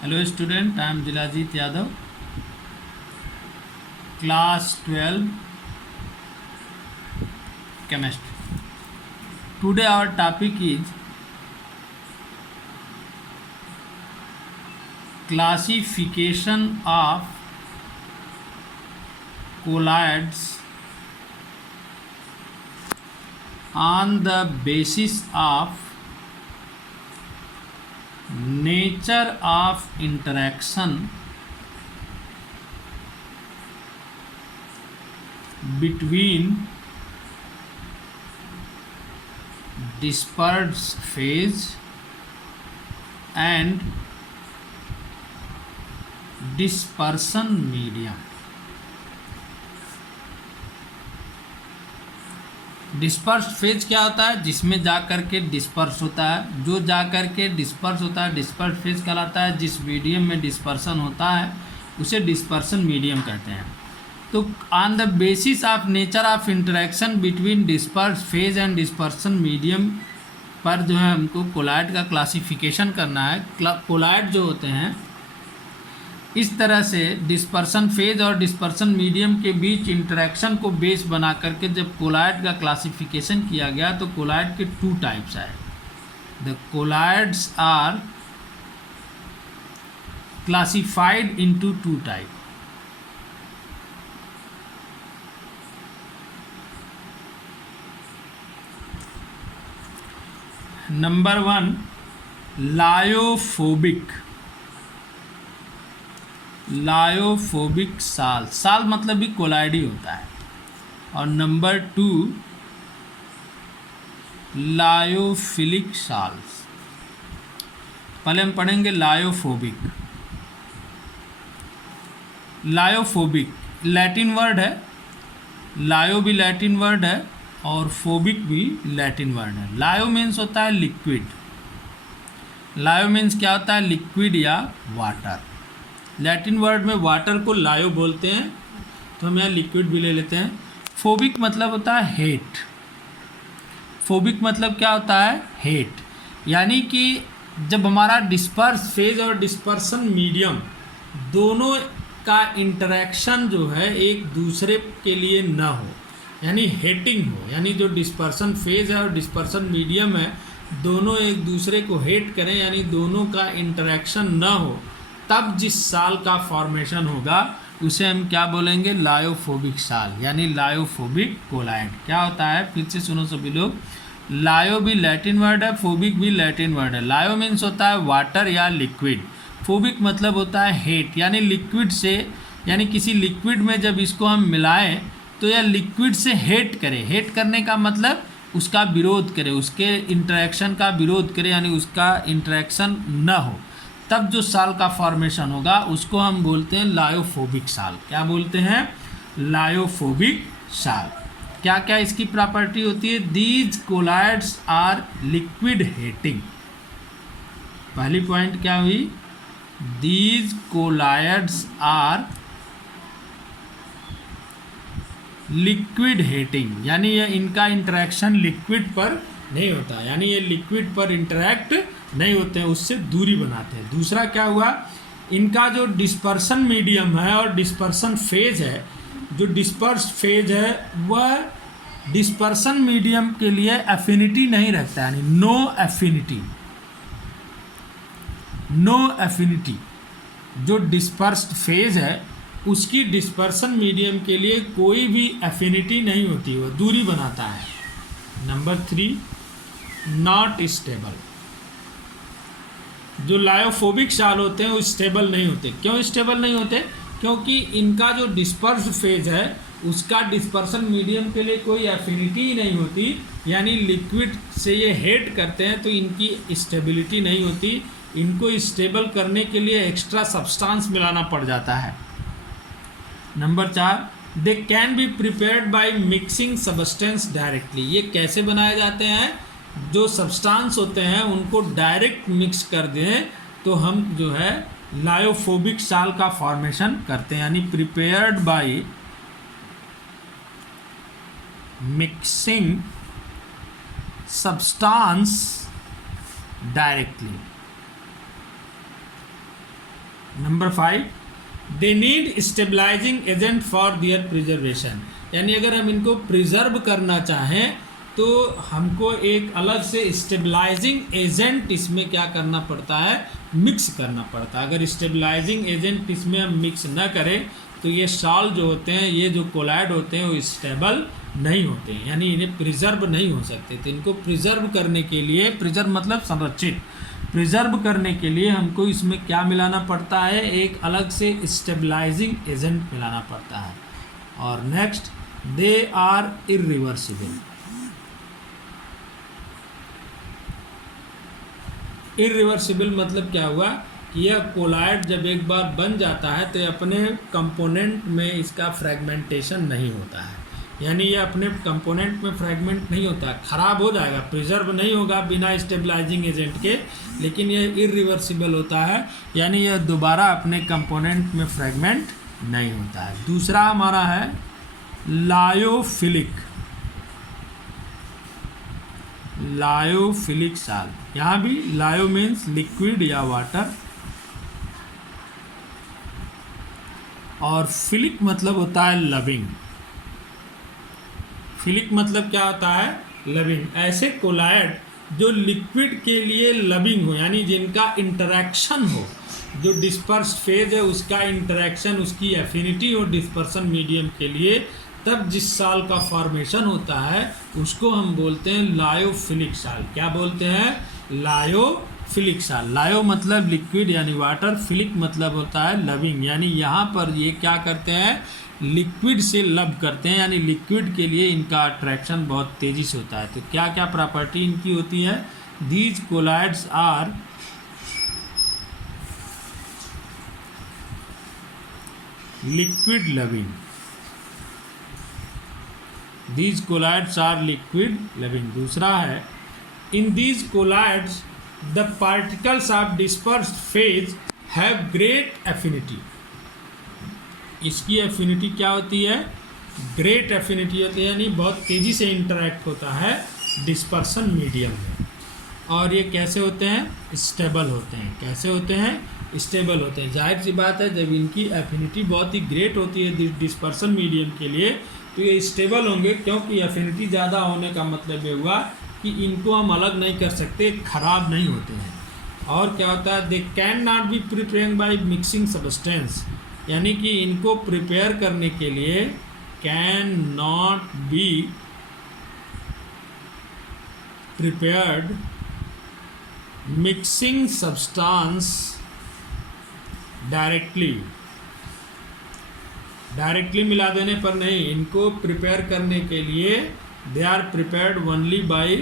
Hello student, I am Dilajit Yadav, class 12 chemistry. Today our topic is classification of colloids on the basis of nature of interaction between dispersed phase and dispersion medium. Disperse phase क्या होता है? जिसमें जा कर के disperse होता है, जो जा कर के डिस्पर्स होता है डिस्पर्स फेज कहलाता है। जिस मीडियम में डिस्पर्सन होता है उसे डिस्पर्सन मीडियम कहते हैं। तो on the basis of nature of interaction between disperse phase and dispersion medium पर जो है हमको कोलॉइड का क्लासिफिकेशन करना है। कोलॉइड जो होते हैं इस तरह से डिस्पर्सन फेज और डिस्पर्सन मीडियम के बीच इंटरेक्शन को बेस बना करके जब कोलॉइड का क्लासिफिकेशन किया गया तो कोलॉइड के टू टाइप्स आए। The colloids are classified into two type. Number 1 lyophobic sol मतलब भी कोलॉइडी होता है। और नंबर 2 लायोफिलिक साल्स। पहले हम पढ़ेंगे लायोफोबिक लैटिन वर्ड है। लायो भी लैटिन वर्ड है और फोबिक भी लैटिन वर्ड है। लायो मीन्स होता है लिक्विड। लायो मीन्स क्या होता है? लिक्विड या वाटर। लैटिन वर्ड में वाटर को लायो बोलते हैं, तो हम यहाँ लिक्विड भी ले लेते हैं। फोबिक मतलब होता है हेट। फोबिक मतलब क्या होता है? हेट। यानी कि जब हमारा डिस्पर्स फेज और डिस्पर्सन मीडियम दोनों का इंटरेक्शन जो है एक दूसरे के लिए न हो, यानी हेटिंग हो, यानी जो डिस्पर्सन फेज है और डिस्पर्सन मीडियम है दोनों एक दूसरे को हेट करें, यानी दोनों का इंटरेक्शन न हो, तब जिस साल का फॉर्मेशन होगा उसे हम क्या बोलेंगे? लायोफोबिक साल, यानी लायोफोबिक कोलॉइड। क्या होता है? फिर से सुनो सभी लोग। लायो भी लैटिन वर्ड है, फोबिक भी लैटिन वर्ड है। लायो मीन्स होता है वाटर या लिक्विड। फोबिक मतलब होता है हेट, यानी लिक्विड से, यानी किसी लिक्विड में जब इसको हम मिलाएं तो यह लिक्विड से हेट करे। हेट करने का मतलब उसका विरोध करे, उसके इंटरेक्शन का विरोध करे, यानी उसका इंटरेक्शन न हो, तब जो साल का फॉर्मेशन होगा उसको हम बोलते हैं लायोफोबिक साल। क्या बोलते हैं? लायोफोबिक साल। क्या क्या इसकी प्रॉपर्टी होती है? These colloids are liquid hating. पहली पॉइंट क्या हुई? These colloids are liquid hating, यानी ये इनका इंटरेक्शन लिक्विड पर नहीं होता, यानी ये लिक्विड पर इंटरेक्ट नहीं होते हैं, उससे दूरी बनाते हैं। दूसरा क्या हुआ? इनका जो डिस्पर्सन मीडियम है और डिस्पर्सन फेज है, जो डिस्पर्स फेज है वह डिस्पर्सन मीडियम के लिए एफिनिटी नहीं रखता, यानी नो एफिनिटी। जो डिस्पर्स्ड फेज है उसकी डिस्पर्सन मीडियम के लिए कोई भी एफिनिटी नहीं होती, वह दूरी बनाता है। Number 3 not stable. जो लायोफोबिक साल होते हैं वो स्टेबल नहीं होते। क्यों स्टेबल नहीं होते? क्योंकि इनका जो डिस्पर्स फेज है उसका डिस्पर्सन मीडियम के लिए कोई एफिनिटी ही नहीं होती, यानी लिक्विड से ये हेट करते हैं तो इनकी स्टेबिलिटी नहीं होती। इनको स्टेबल करने के लिए एक्स्ट्रा सब्सटेंस मिलाना पड़ जाता है। Number 4 they can be prepared by mixing substance directly. ये कैसे बनाए जाते हैं? जो सब्सटेंस होते हैं उनको डायरेक्ट मिक्स कर दें तो हम जो है लायोफोबिक साल का फॉर्मेशन करते हैं, यानी prepared by mixing substance directly. Number 5, they need stabilising agent for their preservation, यानी अगर हम इनको प्रिजर्व करना चाहें तो हमको एक अलग से स्टेबलाइजिंग एजेंट इसमें क्या करना पड़ता है, मिक्स करना पड़ता है। अगर स्टेबलाइजिंग एजेंट इसमें हम मिक्स न करें तो ये सॉल्ट जो होते हैं, ये जो कोलाइड होते हैं वो स्टेबल नहीं होते हैं, यानी इन्हें प्रिजर्व नहीं हो सकते। तो इनको प्रिजर्व करने के लिए, प्रिजर्व मतलब संरक्षित, प्रिजर्व करने के लिए हमको इसमें क्या मिलाना पड़ता है, एक अलग से स्टेबलाइजिंग एजेंट मिलाना पड़ता है। और next, they are irreversible. Irreversible मतलब क्या हुआ कि यह कोलाइड जब एक बार बन जाता है तो अपने कंपोनेंट में इसका फ्रेगमेंटेशन नहीं होता है, यानी ये अपने कंपोनेंट में फ्रेगमेंट नहीं होता है, ख़राब हो जाएगा, प्रिजर्व नहीं होगा बिना स्टेबलाइजिंग एजेंट के, लेकिन ये इरिवर्सिबल होता है, यानी यह दोबारा अपने कंपोनेंट में फ्रेगमेंट नहीं होता है। दूसरा हमारा है लायोफिलिक, लायोफिलिक सॉल्ट। यहाँ भी लायो मीन्स लिक्विड या वाटर, और फिलिक मतलब होता है लविंग। फिलिक मतलब क्या होता है, लविंग। ऐसे कोलाइड जो लिक्विड के लिए लविंग हो, यानी जिनका इंटरेक्शन हो, जो डिस्पर्स फेज है उसका इंटरेक्शन, उसकी एफिनिटी हो डिस्पर्सन मीडियम के लिए, तब जिस साल का फॉर्मेशन होता है उसको हम बोलते हैं लायोफिलिक साल। क्या बोलते हैं, लायोफिलिक साल। लायो मतलब लिक्विड यानी वाटर, फिलिक मतलब होता है लविंग, यानी यहाँ पर ये क्या करते हैं, लिक्विड से लव करते हैं, यानी लिक्विड के लिए इनका अट्रैक्शन बहुत तेज़ी से होता है। तो क्या क्या प्रॉपर्टी इनकी होती है, these colloids are liquid loving, these colloids are liquid living। दूसरा है, in these colloids the particles of dispersed phase have great affinity। इसकी एफिनिटी क्या होती है, ग्रेट एफिनिटी होती है, यानी बहुत तेज़ी से इंटरेक्ट होता है डिस्पर्सन मीडियम में। और ये कैसे होते हैं, स्टेबल होते हैं। कैसे होते हैं, स्टेबल होते हैं। जाहिर सी बात है जब इनकी एफिनिटी बहुत ही ग्रेट होती है डिस्पर्सन मीडियम के लिए तो ये स्टेबल होंगे, क्योंकि एफिनिटी ज़्यादा होने का मतलब ये हुआ कि इनको हम अलग नहीं कर सकते, ख़राब नहीं होते हैं। और क्या होता है, they can not be preparing by mixing substance, यानी कि इनको प्रिपेयर करने के लिए can not be prepared mixing substance directly मिला देने पर नहीं, इनको प्रिपेयर करने के लिए they are prepared only by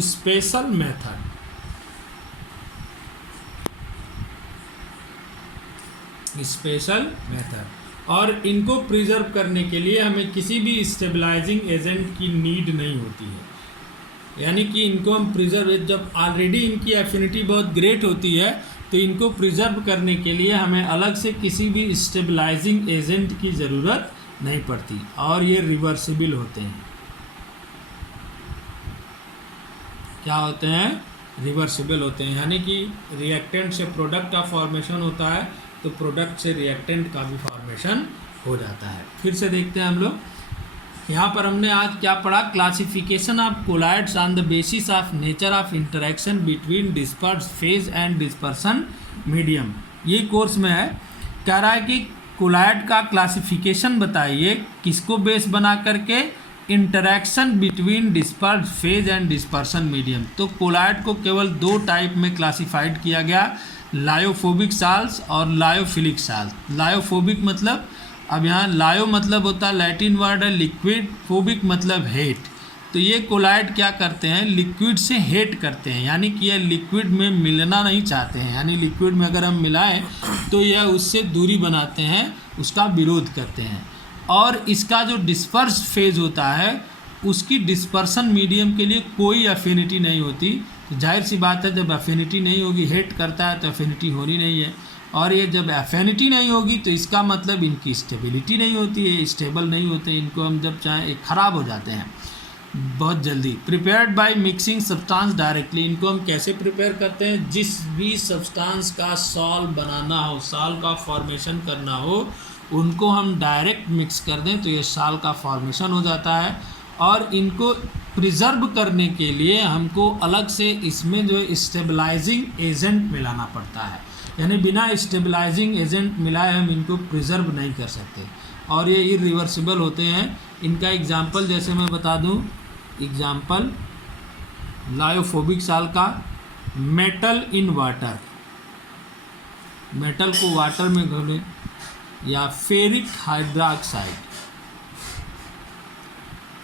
special method. Special method. और इनको प्रिजर्व करने के लिए हमें किसी भी स्टेबलाइजिंग एजेंट की नीड नहीं होती है, यानी कि इनको हम प्रिजर्व, जब ऑलरेडी इनकी एफिनिटी बहुत ग्रेट होती है तो इनको प्रिजर्व करने के लिए हमें अलग से किसी भी स्टेबलाइजिंग एजेंट की ज़रूरत नहीं पड़ती। और ये रिवर्सिबल होते हैं। क्या होते हैं, रिवर्सिबल होते हैं, यानी कि रिएक्टेंट से प्रोडक्ट का फॉर्मेशन होता है तो प्रोडक्ट से रिएक्टेंट का भी फॉर्मेशन हो जाता है। फिर से देखते हैं हम लोग, यहाँ पर हमने आज क्या पढ़ा, classification of colloids on the basis of nature of interaction between disperse phase and dispersion medium. ये कोर्स में है, कह रहा है कि कोलाइड का क्लासिफिकेशन बताइए, किसको बेस बना करके, interaction between disperse phase and dispersion medium. तो कोलाइड को केवल दो टाइप में क्लासिफाइड किया गया, लायोफोबिक साल्ट्स और लायोफिलिक साल्ट। लायोफोबिक मतलब, अब यहाँ लायो मतलब होता है लैटिन वर्ड है लिक्विड, फोबिक मतलब हेट। तो ये कोलाइड क्या करते हैं, लिक्विड से हेट करते हैं, यानी कि ये लिक्विड में मिलना नहीं चाहते हैं, यानी लिक्विड में अगर हम मिलाएं तो यह उससे दूरी बनाते हैं, उसका विरोध करते हैं। और इसका जो डिस्पर्स फेज होता है उसकी डिस्पर्सन मीडियम के लिए कोई एफिनिटी नहीं होती। तो जाहिर सी बात है जब एफिनिटी नहीं होगी, हेट करता है तो एफिनिटी होनी नहीं है, और ये जब एफिनिटी नहीं होगी तो इसका मतलब इनकी स्टेबिलिटी नहीं होती है, स्टेबल नहीं होते, इनको हम जब चाहें ख़राब हो जाते हैं। बहुत जल्दी। Prepared by mixing substance directly, इनको हम कैसे प्रिपेयर करते हैं, जिस भी सब्सटेंस का सॉल्व बनाना हो, सॉल्व का फॉर्मेशन करना हो, उनको हम डायरेक्ट मिक्स कर दें तो ये सॉल्व का फॉर्मेशन हो जाता है। और इनको प्रिजर्व करने के लिए हमको अलग से इसमें जो है स्टेबलाइजिंग एजेंट मिलाना पड़ता है, यानी बिना स्टेबलाइजिंग एजेंट मिलाए हम इनको प्रिजर्व नहीं कर सकते, और ये इरिवर्सिबल होते हैं। इनका एग्जांपल जैसे मैं बता दूं, एग्जाम्पल लायोफोबिक साल का, मेटल इन वाटर, मेटल को वाटर में घोलें, या फेरिक हाइड्रोक्साइड।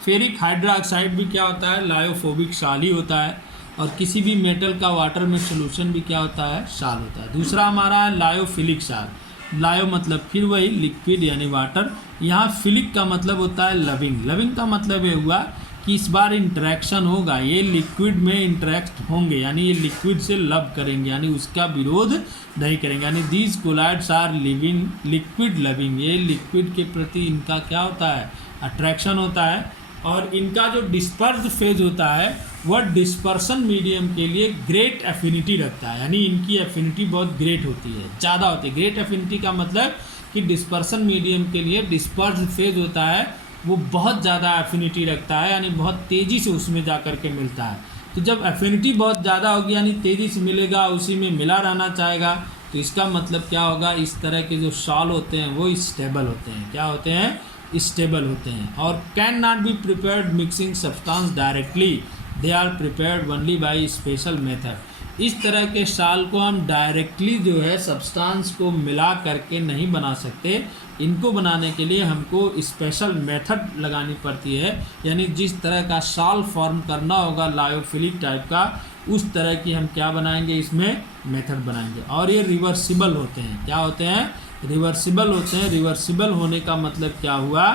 फेरिक हाइड्रोक्साइड भी क्या होता है, लायोफोबिक साल ही होता है, और किसी भी मेटल का वाटर में सोल्यूशन भी क्या होता है, साल होता है। दूसरा हमारा है लायोफिलिक साल। लायो मतलब फिर वही लिक्विड यानी वाटर, यहाँ फिलिक का मतलब होता है लविंग। लविंग का मतलब ये हुआ कि इस बार इंटरेक्शन होगा, ये लिक्विड में इंटरेक्ट होंगे, यानी ये लिक्विड से लव करेंगे, यानी उसका विरोध नहीं करेंगे, यानी these colloids are living liquid loving. ये लिक्विड के प्रति इनका क्या होता है, अट्रैक्शन होता है। और इनका जो डिस्पर्स फेज होता है वह डिस्पर्सन मीडियम के लिए ग्रेट एफिनिटी रखता है, यानी इनकी एफिनिटी बहुत ग्रेट होती है, ज़्यादा होती है। ग्रेट एफिनिटी का मतलब कि डिस्पर्सन मीडियम के लिए डिस्पर्स फेज होता है वो बहुत ज़्यादा एफिनिटी रखता है, यानी बहुत तेज़ी से उसमें जा कर के मिलता है। तो जब एफिनिटी बहुत ज़्यादा होगी यानी तेज़ी से मिलेगा, उसी में मिला रहना चाहेगा, तो इसका मतलब क्या होगा, इस तरह के जो सॉल्व होते हैं वो स्टेबल होते हैं। क्या होते हैं, स्टेबल होते हैं। और can not be prepared mixing substance directly, they are prepared only by special method. इस तरह के साल को हम डायरेक्टली जो है सब्सटेंस को मिला करके नहीं बना सकते, इनको बनाने के लिए हमको स्पेशल मेथड लगानी पड़ती है, यानी जिस तरह का साल फॉर्म करना होगा लायोफिलिक टाइप का, उस तरह की हम क्या बनाएंगे, इसमें मेथड बनाएंगे। और ये रिवर्सिबल होते हैं। क्या होते हैं, रिवर्सिबल होते हैं। रिवर्सिबल होने का मतलब क्या हुआ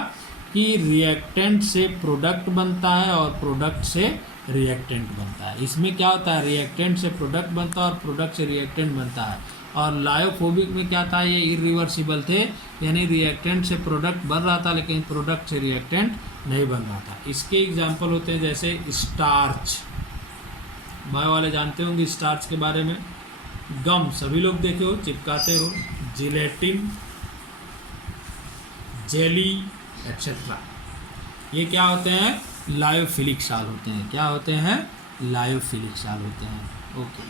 कि रिएक्टेंट से प्रोडक्ट बनता है और प्रोडक्ट से रिएक्टेंट बनता है। इसमें क्या होता है, रिएक्टेंट से प्रोडक्ट बनता है और प्रोडक्ट से रिएक्टेंट बनता है। और लायोफोबिक में क्या था, ये इरिवर्सिबल थे, यानी रिएक्टेंट से प्रोडक्ट बन रहा था लेकिन प्रोडक्ट से रिएक्टेंट नहीं बन रहा था। इसके एग्जाम्पल होते हैं जैसे स्टार्च, बायो वाले जानते होंगे स्टार्च के बारे में। गम सभी लोग देखे हो, चिपकाते हो, जिलेटिन, जेली एक्सेट्रा, ये क्या होते हैं, लायोफिलिक साल होते हैं। क्या होते हैं, लायोफिलिक साल होते हैं। ओके।